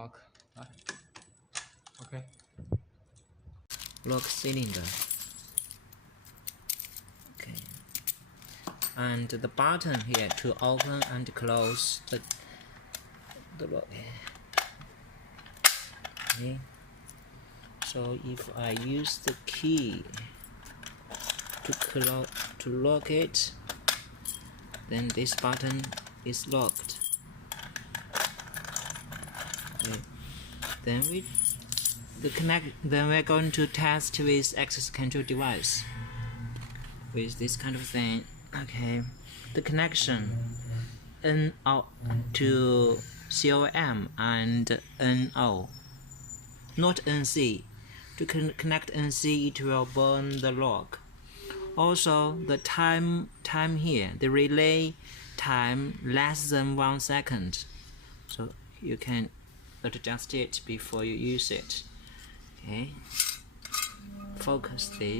lock. Okay. Lock cylinder. Okay. And the button here to open and close the lock. Okay. So if I use the key to lock it, then this button is locked. Okay. Then we're going to test with access control device with this kind of thing. Okay, the connection NO to COM and NO, not NC. To connect NC, it will burn the lock. Also, the time here, the relay time less than 1 second, so you can adjust it before you use it. Okay, focus this.